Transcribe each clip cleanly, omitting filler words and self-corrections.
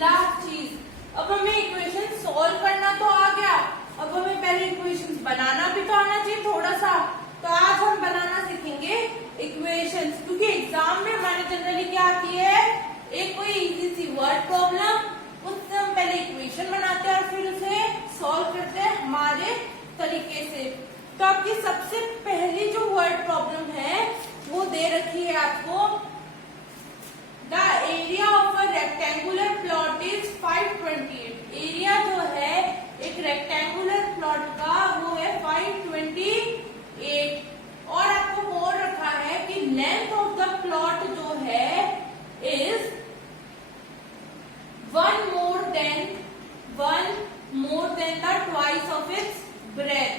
Last चीज, अब हमें इक्वेशन सॉल्व करना तो आ गया, अब हमें पहले इक्वेशन बनाना भी तो आना चाहिए थोड़ा सा। तो आज हम बनाना सीखेंगे इक्वेशंस, क्योंकि एग्जाम में हमारे जनरली क्या आती है, एक कोई इजी सी वर्ड प्रॉब्लम, उससे हम पहले इक्वेशन बनाते हैं और फिर उसे सॉल्व करते हैं हमारे तरीके से। तो आपकी सबसे पहली जो वर्ड प्रॉब्लम है वो दे रखी है आपको, the area of a rectangular plot is 528। Area जो है एक रेक्टेंगुलर प्लॉट का वो है 528, और आपको बोल रखा है कि लेंथ ऑफ द प्लॉट जो है is one more than the twice of its breath.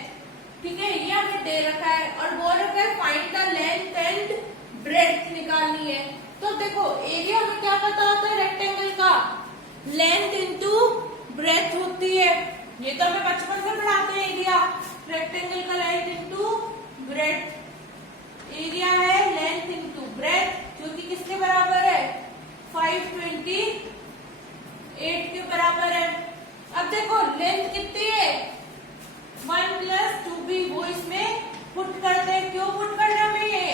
ठीक है, ये हमें दे रखा है और बोल रखा है find the length and breadth निकालनी है। तो देखो एरिया में क्या पता होता है रेक्टेंगल का, लेंथ इंटू ब्रेथ होती है, ये तो हमें बचपन से पढ़ाते हैं एरिया, रेक्टेंगल का लेंथ इंटू ब्रेथ। एरिया है लेंथ इंटू ब्रेथ, जो कि किसके बराबर है, 528 के बराबर है। अब देखो लेंथ कितनी है, 1 + 2b, वो इसमें पुट करते हैं। क्यों पुट करना हमें ये,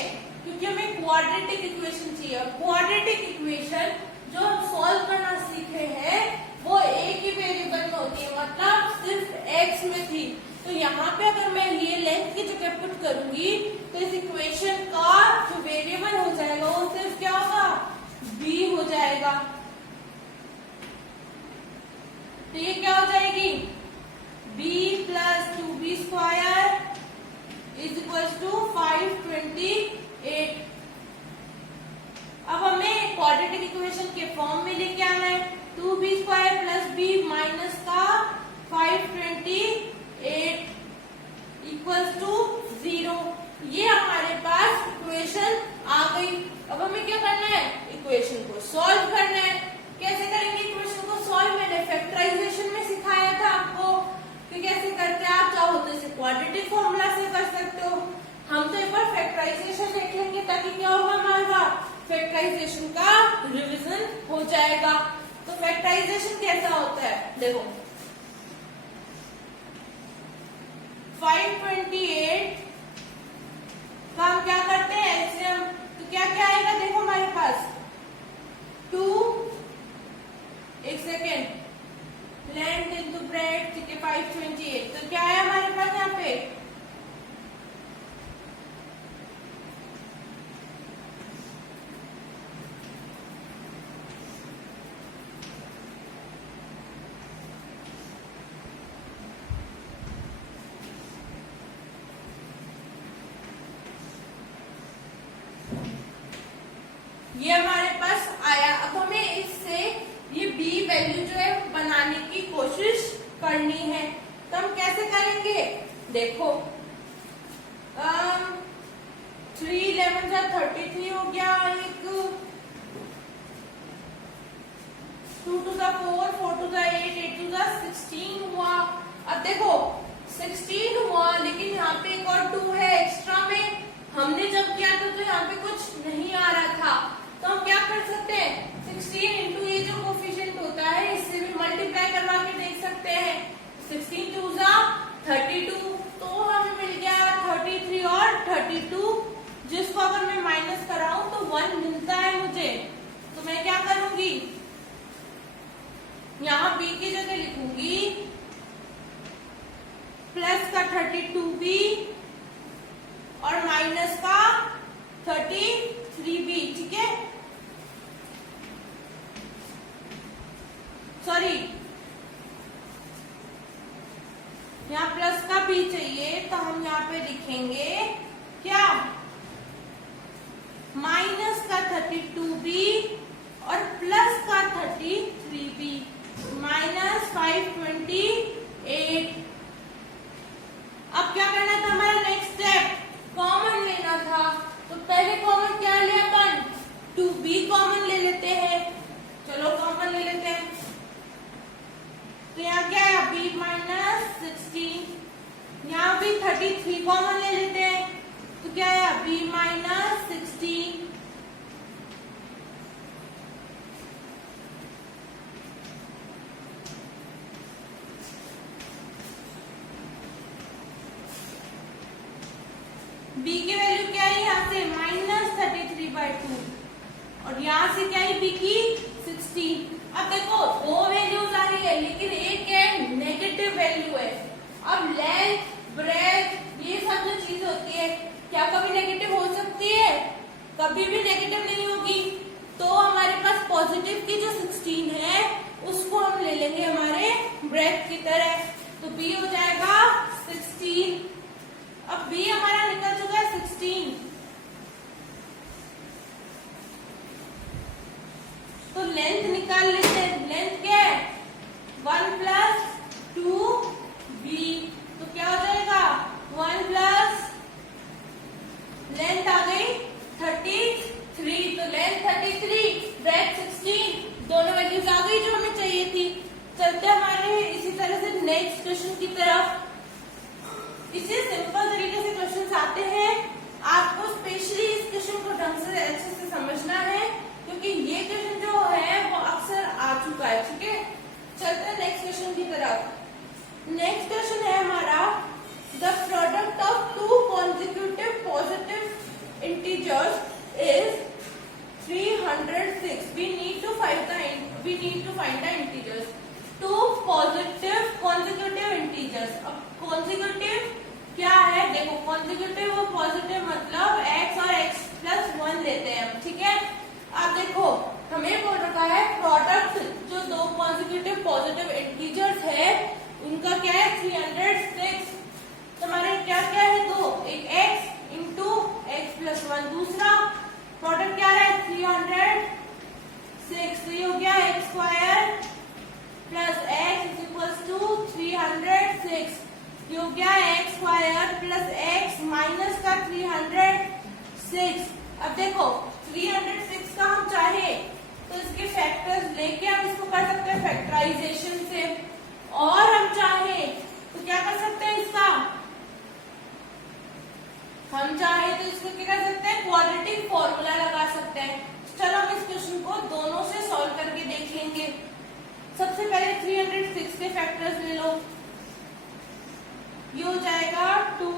क्योंकि हमें क्वाड्रेटिक इक्वेशन चाहिए। क्वाड्रेटिक इक्वेशन जो हम सॉल्व करना सीखे हैं वो एक ही वेरिएबल में होती है, मतलब सिर्फ x में थी। तो यहाँ पे अगर मैं ये लेंथ की जगह पुट करूंगी तो इस इक्वेशन का जो वेरिएबल हो जाएगा वो सिर्फ क्या होगा, b हो जाएगा। तो ये क्या हो जाएगी, b + 2b² = 528। अब हमें क्वाड्रेटिक इक्वेशन के फॉर्म में लेके आना है, 2b² + b माइनस का 528 = 0। ये हमारे पास इक्वेशन आ गई। अब हमें क्या करना है, इक्वेशन को सॉल्व करना है। कैसे करेंगे इक्वेशन को सॉल्व, मैंने फैक्टराइजेशन में सिखाया था आपको कि कैसे करते हैं। आप चाहो तो इसे क्वाड्रेटिक फॉर्मूला से कर सकते हो। हम तो एक बार फैक्टराइजेशन देख लेंगे ताकि क्या होगा, हमारा फैक्टराइजेशन का रिवीजन हो जाएगा। तो फैक्टराइजेशन कैसा होता है, देखो 528 का हम क्या करते हैं एलसीएम, तो क्या क्या आएगा, देखो हमारे पास 2, एक सेकेंड, लेंथ इंटू ब्रेथ, ठीक है 528। तो क्या है हमारे पास यहाँ पे, ये हमारे पास आया। अब हमें इससे ये b वैल्यू जो है बनाने की कोशिश करनी है। तो हम कैसे करेंगे, देखो 3 11 33 हो गया, एक 2 to the 4, 4 to the 8, 8 to the 16 हुआ। अब देखो 16 हुआ, लेकिन यहाँ पे एक और 2 है एक्स्ट्रा में, हमने जब किया था तो यहाँ पे कुछ नहीं आ रहा था। तो हम क्या कर सकते हैं, 16 इंटू ये जो कोफिशिएंट होता है इससे भी मल्टीप्लाई करवा के देख सकते हैं। 16 2 32, तो हमें मिल गया 33 और 32, जिसको अगर मैं माइनस कराऊं तो 1 मिलता है मुझे। तो मैं क्या करूंगी, यहाँ b की जगह लिखूंगी प्लस का 32b और माइनस का 33b, ठीक है, सॉरी यहाँ प्लस का b चाहिए, तो हम यहाँ पे लिखेंगे क्या, माइनस का 32b और प्लस का 33b माइनस 528। अब क्या करना था, हमारा नेक्स्ट स्टेप कॉमन लेना था। तो पहले कॉमन क्या ले अपन, 2b कॉमन ले लेते हैं। चलो कॉमन ले लेते हैं, तो यहाँ क्या है b माइनस 16, यहाँ भी 33 कॉमन ले लेते हैं, तो क्या है b माइनस 16। से -33/2 और यहाँ से क्या है b की 16। अब देखो दो वैल्यूज आ रही है लेकिन एक क्या है नेगेटिव वैल्यू है। अब लेंथ ब्रेथ ये सब जो चीज होती है क्या कभी नेगेटिव हो सकती है? कभी भी नेगेटिव नहीं होगी। तो हमारे पास पॉजिटिव की जो 16 है उसको हम ले लेंगे हमारे ब्रेथ की तरह, तो b हो जाएगा 16। अब b हमारा निकल चुका है 16, तो लेंथ निकाल लेते हैं। लेंथ क्या है 1 + 2b, तो क्या हो जाएगा 1 प्लस लेंथ आ गई 33, तो लेंथ 33 ब्रेथ 16, दोनों वैल्यूज आ गई जो हमें चाहिए थी। चलते हमारे इसी तरह से नेक्स्ट क्वेश्चन की तरफ। इसे सिंपल तरीके से क्वेश्चंस आते हैं, आपको स्पेशली इस क्वेश्चन को ढंग से अच्छे से समझना है क्योंकि ये क्वेश्चन जो है वो अक्सर आ चुका है। ठीक है, चलते हैं नेक्स्ट क्वेश्चन की तरफ। नेक्स्ट क्वेश्चन है हमारा the product of two consecutive positive integers is 306। We need to find the integers. Two positive consecutive integers. अब consecutive क्या है? देखो consecutive और positive मतलब x और x + 1 लेते हैं हम, ठीक है। अब देखो हमें बोल रखा है प्रोडक्ट जो दो consecutive positive integers है उनका क्या है 306। हमारे क्या क्या है दो, एक x इंटू x + 1, दूसरा प्रोडक्ट क्या है 306, तो ये हो गया x² प्लस x = 306, ये हो गया x² प्लस x माइनस का 306। अब देखो 306 का हम चाहे तो इसके फैक्टर्स लेके हम इसको कर सकते हैं फैक्टराइजेशन से, और हम चाहे तो क्या कर सकते हैं इसका, हम चाहे तो इसको क्या कर सकते हैं क्वाड्रेटिक फॉर्मूला लगा सकते हैं। चलो हम इस क्वेश्चन को दोनों से सॉल्व करके देख लेंगे। सबसे पहले 306 के फैक्टर्स ले लो, ये हो जाएगा 2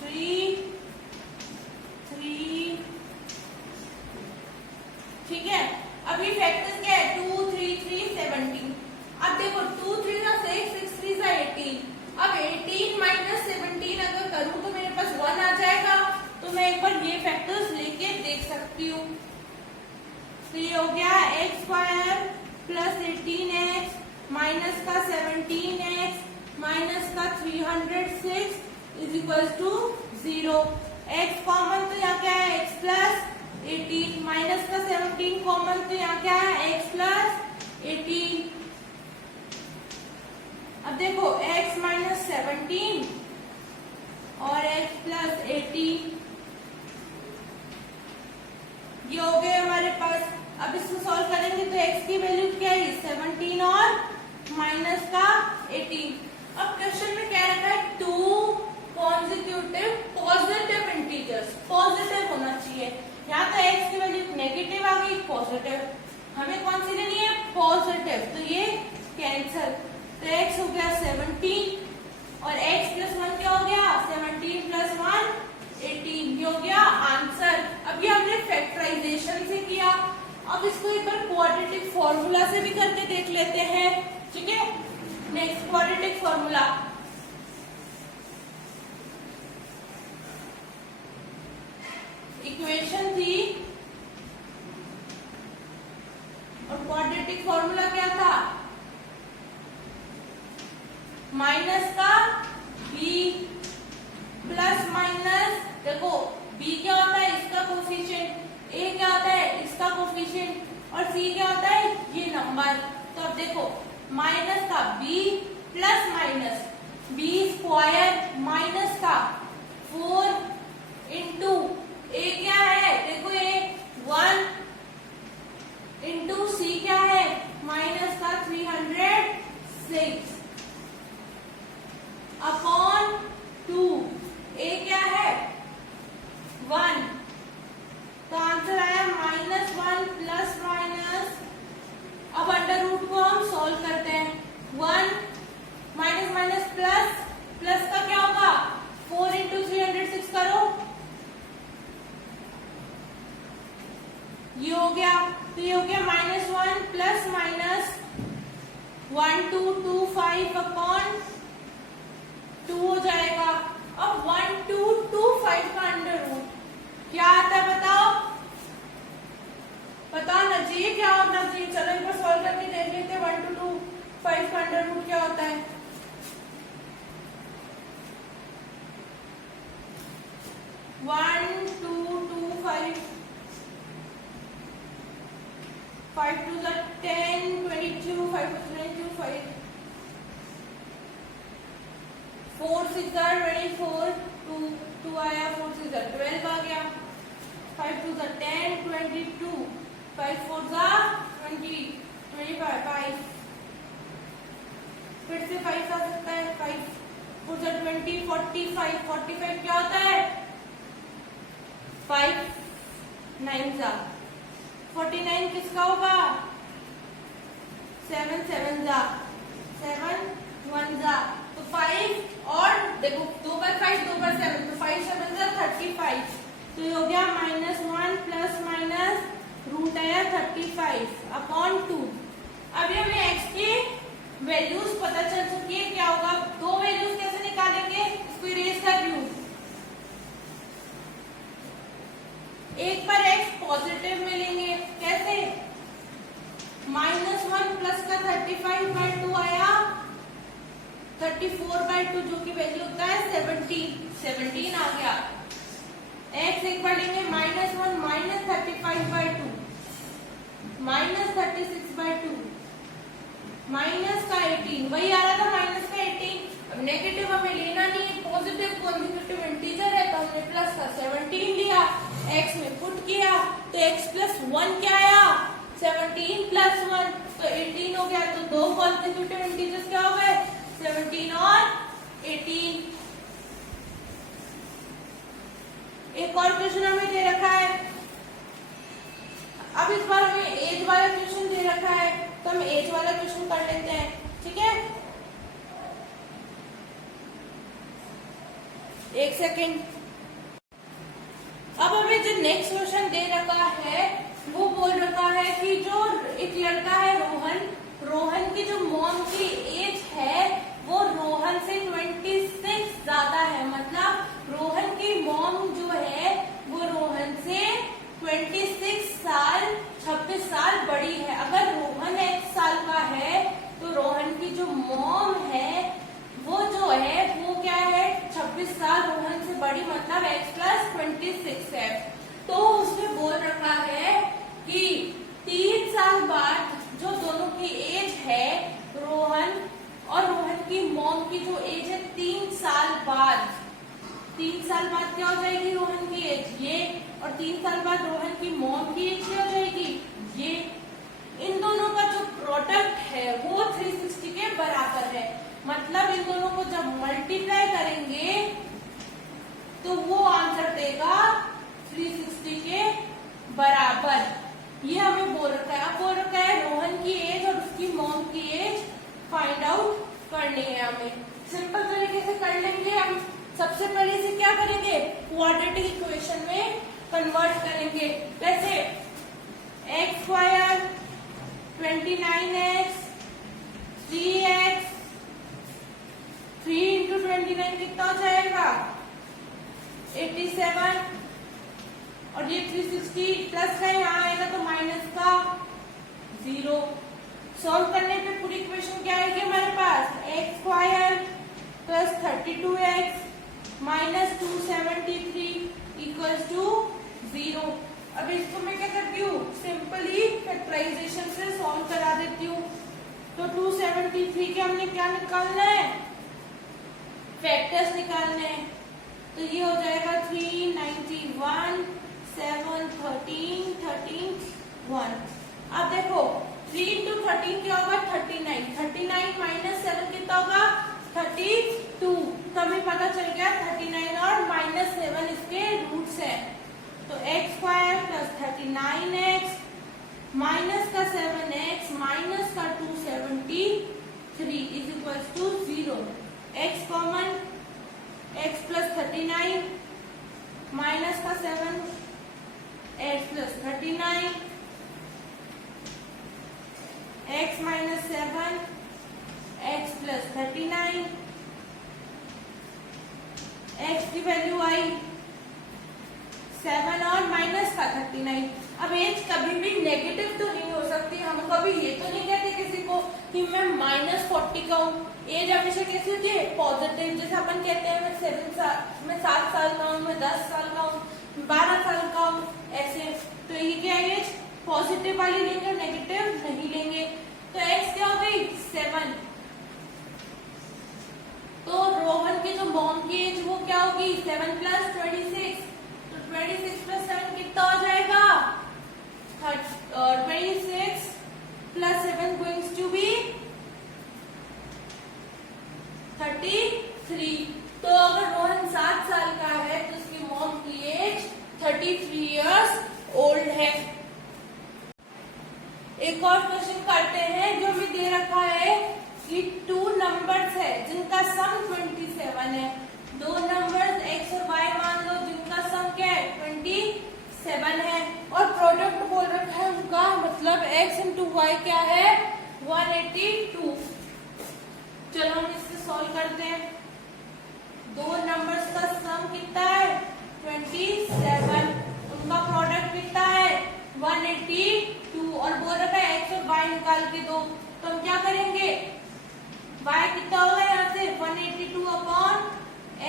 3 3, ठीक है। अब ये फैक्टर्स क्या है 2 3 3 17। अब देखो 2 3 सा 6 6 3 सा 18। अब 18 माइनस 17 अगर करूं तो मेरे पास 1 आ जाएगा, तो मैं एक बार ये फैक्टर्स लेके देख सकती हूँ। तो ये हो गया x² प्लस 18x माइनस का 17x माइनस का 306 = 0। x कॉमन तो यहाँ क्या है x + 18 माइनस का 17 कॉमन तो यहाँ क्या है x + 18। अब देखो x - 17 और x + 18 ये हो गए हमारे पास। अब इसको सॉल्व करेंगे तो x की वैल्यू क्या है 17 और माइनस का 18। अब क्वेश्चन में क्या रखा है two consecutive positive integers, positive होना चाहिए। यहाँ तो x की वैल्यू नेगेटिव आ गई, पॉजिटिव, हमें कौन सी लेनी है पॉजिटिव, तो ये कैंसिल, तो x हो गया 17 और x + 1 क्या हो गया 17 + 1 18, ये हो गया आंसर। अब ये हमने फैक्टराइजेशन से किया, अब इसको एक बार क्वाड्रेटिक फॉर्मूला से भी करके देख लेते हैं, ठीक है। नेक्स्ट क्वाड्रेटिक फॉर्मूला, इक्वेशन थी और क्वाड्रेटिक फॉर्मूला क्या था माइनस का b प्लस माइनस, देखो b क्या होता है इसका कोफिशिएंट, a क्या होता है इसका कोफिशिएंट और c क्या होता है ये नंबर। तो अब देखो माइनस का b plus minus b² minus का 4 इंटू a क्या है देखो a 1 इंटू c क्या है माइनस का 306 अपॉन 2, a क्या है 1, तो आंसर आया -1 प्लस माइनस। अब अंडर रूट को हम सॉल्व करते हैं, 1 माइनस माइनस प्लस, प्लस का क्या होगा हो गया -1 प्लस माइनस 1225 अपॉन 2 हो जाएगा। अब 1225 का अंडर रूट क्या आता है बताओ, बताना चाहिए क्या होना चाहिए। चलो एक बार सॉल्व करके देख लेते हैं। 1225 का अंडर रूट क्या होता है। 1225 5 to the 10 22 5 to 22 5 4 6 are 24 2 आया 4 6 are 12 आ गया। 5 to the 10 22 5 4 are 20 25 5 फिर से 5 आ सकता है। 5 4 are 20 45 45 क्या होता है 5 9 जा 49 किसका होगा 7 7 जा 7 1 जा तो 5 और देखो 2 बार 5 2 बार 7 तो 5 7 जा 35 तो ये हो गया -1 प्लस माइनस रूट आया 35 अपॉन 2। अभी हमें x के वैल्यूज पता चल चुकी है क्या होगा। दो वैल्यूज कैसे निकालेंगे, इसको इरेज कर लूं। एक पर x पॉजिटिव में लेंगे कैसे -1 प्लस का 35/2 आया 34/2 जो कि वैल्यू होता है 17 आ गया। x एक बार लेंगे -1 माइनस 35/2 माइनस 36/2 माइनस का 18 वही आ रहा था माइनस का 18। अब नेगेटिव हमें लेना नहीं है, पॉजिटिव कॉन्जिक्यूटिव इंटीजर है तो हमने प्लस का 17 लिया, x में पुट किया तो x प्लस 1 क्या आया 17 प्लस 1 तो 18 हो गया। तो दो कॉन्जिक्यूटिव इंटीजर्स क्या हो गए 17 और 18। एक और क्वेश्चन हमें दे रखा है। अब इस बार हमें एज वाला क्वेश्चन दे रखा है तो हम एज वाला क्वेश्चन कर लेते हैं, ठीक है। एक सेकेंड। अब हमें जो नेक्स्ट क्वेश्चन दे रखा है वो बोल रखा है कि जो एक लड़का है रोहन की जो मॉम की एज है वो रोहन से 26 ज्यादा है। मतलब रोहन की मॉम जो है वो रोहन से 26 साल बड़ी है। अगर रोहन 1 साल का है तो रोहन की जो मॉम है वो जो है वो क्या है 26 साल रोहन से बड़ी, मतलब x प्लस 26 है। तो उसमें बोल रखा है कि 3 साल बाद जो दोनों की एज है रोहन और रोहन की मॉम की जो एज है 3 साल बाद क्या हो जाएगी रोहन की एज ये, और 3 साल बाद रोहन की मॉम की एज क्या हो जाएगी ये। इन दोनों का जो प्रोडक्ट है वो 360 के बराबर है। मतलब इन दोनों को जब मल्टीप्लाई करेंगे तो वो आंसर देगा 360 के बराबर। ये हमें बोल रखा है। अब बोल रखा है रोहन की एज और उसकी मॉम की एज फाइंड आउट करनी है हमें। सिंपल तरीके से कर लेंगे हम। सबसे पहले से क्या करेंगे क्वाड्रेटिक इक्वेशन में कन्वर्ट करेंगे। कैसे x square 29x 3x 3 into 29 कितना हो जाएगा 87 और ये 360 प्लस का यहाँ आएगा तो माइनस का 0। सॉल्व करने पे पूरी इक्वेशन क्या आएगी हमारे पास x square plus 32x minus 273 equals to 0। अब इसको मैं क्या करती हूँ सिंपली फैक्टराइजेशन से सॉल्व करा देती हूँ। तो 273 के हमने क्या निकालना है फैक्टर्स निकालने हैं। तो ये हो जाएगा 391 7 13 13 1। अब देखो 3 इंटू 13 क्या होगा 39 माइनस 7 कितना होगा 32। तो हमें पता चल गया 39 और माइनस 7 इसके रूट्स है। तो x square plus 39x minus का 7x माइनस का 273 is equal to 0। x common x plus 39 minus का 7 x plus 39 x minus 7 x plus 39, x की वैल्यू आई 7 और माइनस का 39। अब एज कभी भी नेगेटिव तो नहीं हो सकती, हम कभी ये तो नहीं कहते किसी को कि मैं -40 का हूँ। एज हमेशा कैसी होती है? पॉजिटिव। जैसे अपन कहते हैं मैं 7 साल का हूँ, मैं 10 साल का हूँ, 12 साल का हूँ, ऐसे। तो ये क्या एज पॉजिटिव वाली लेंगे, नेगेटिव नहीं लेंगे। तो एक्स क्या हो गई 7। तो रोहन की जो मॉम की एज वो क्या होगी 7 प्लस 26। तो 26 प्लस 7 कितना हो जाएगा? 26 प्लस 7 गोइंग टू बी 33। तो अगर रोहन 7 साल का है तो उसकी मॉम की एज 33 इयर्स ओल्ड है। एक और क्वेश्चन करते हैं जो भी दे रखा है कि 2 नंबर्स है जिनका सम 27 है। 2 नंबर्स x और y मान लो जिनका सम क्या है 27 है, और प्रोडक्ट बोल रखा है उनका, मतलब x इंटू वाई क्या है 182। चलो हम इससे सॉल्व करते हैं। 2 नंबर्स का सम कितना है 27, उनका प्रोडक्ट कितना है 182, और बोल रखा है x और y निकाल के दो। तो हम क्या करेंगे, y कितना होगा यहाँ से 182 अपॉन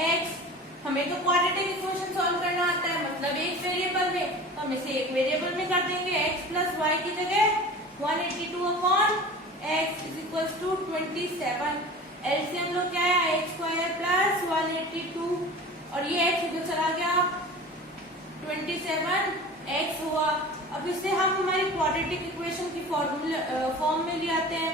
x। हमें तो क्वाड्रेटिक इक्वेशन सॉल्व करना आता है, मतलब एक वेरिएबल में, तो हम इसे एक वेरिएबल में कर देंगे। x प्लस वाई की जगह 182 upon x is equal to 27। LCM लोग क्या है x स्क्वायर प्लस 182, और ये x इधर चला गया 27x हुआ। अब इसे हम हमारी क्वाड्रेटिक इक्वेशन की फॉर्म में ले आते हैं।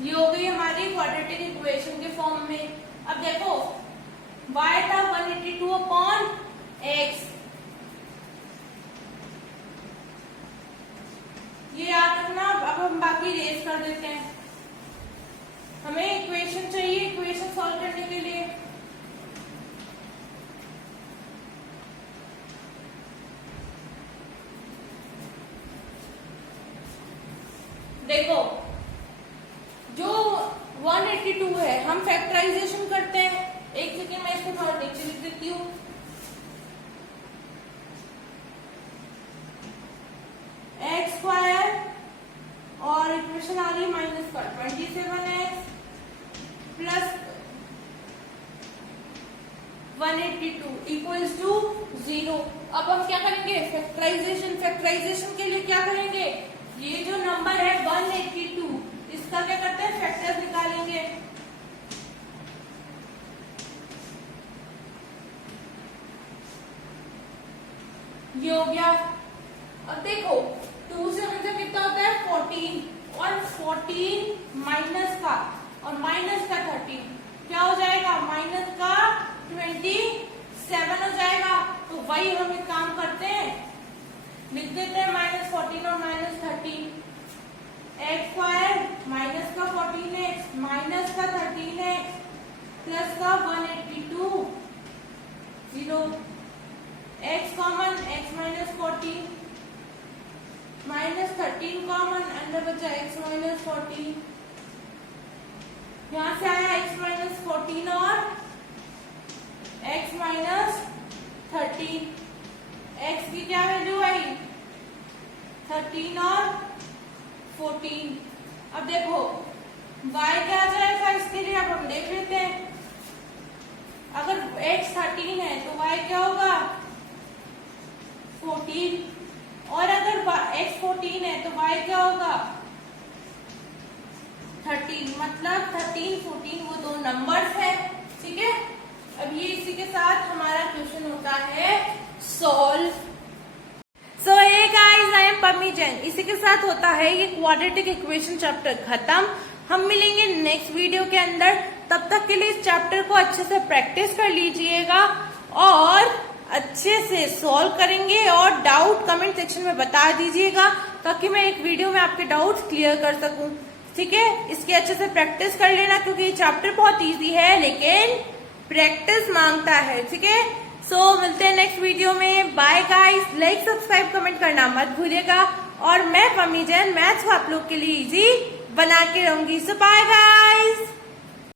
ये हो गई हमारी क्वाड्रेटिक इक्वेशन के फॉर्म में। अब देखो y था 182 अपॉन x, ये याद रखना। अब हम बाकी रेस कर देते हैं। हमें इक्वेशन चाहिए, इक्वेशन सॉल्व करने के लिए देखो जो 182 है हम फैक्टराइजेशन करते हैं। एक सेकेंड मैं इसको थोड़ा नीचे लिख देती हूँ। एक्स स्क्वायर और इक्वेशन आ रही है माइनस का 27x प्लस 182 इक्वल्स टू 0। अब हम क्या करेंगे फैक्टराइजेशन। फैक्टराइजेशन के लिए क्या करेंगे, ये जो नंबर है 182 इसका क्या करते हैं फैक्टर्स निकालेंगे। ये हो गया। अब देखो 2 से मतलब कितना होता है 14, और 14 माइनस का और माइनस का 13 क्या हो जाएगा माइनस का 27 हो जाएगा। तो वही हम एक काम करते हैं, लिख देते हैं -14 और -13। एक्स स्क्वायर माइनस का 14x माइनस का 13x प्लस का 182 0। x common x minus 14 minus 13 common, अंदर बचा x माइनस 14। यहां से आया x माइनस 14 और x माइनस 13। x की क्या वैल्यू आई 13 और 14। अब देखो y क्या आ जाएगा इसके लिए, अब हम देख लेते हैं। अगर x 13 है तो y क्या होगा 14, और अगर x 14 है तो y क्या होगा 13। मतलब 13 14 वो 2 नंबर्स है। ठीक है, अब ये इसी के साथ हमारा क्वेश्चन होता है solve. So hey guys, I am Pammi Jain. इसी के साथ होता है ये क्वाड्रेटिक इक्वेशन चैप्टर खत्म। हम मिलेंगे नेक्स्ट वीडियो के अंदर। तब तक के लिए इस चैप्टर को अच्छे से प्रैक्टिस कर लीजिएगा और अच्छे से सॉल्व करेंगे, और डाउट कमेंट सेक्शन में बता दीजिएगा ताकि मैं एक वीडियो में आपके डाउट्स क्लियर कर सकूं। ठीक है, इसकी अच्छे से प्रैक्टिस कर लेना क्योंकि ये चैप्टर बहुत इजी है लेकिन प्रैक्टिस मांगता है। ठीक है, सो मिलते हैं नेक्स्ट वीडियो में। Bye guys, like subscribe comment करना मत भूलिएगा और मैं पम्मी जैन मैथ्स को आप लोग के लिए इजी बना के रहूंगी। सो बाय गाइस।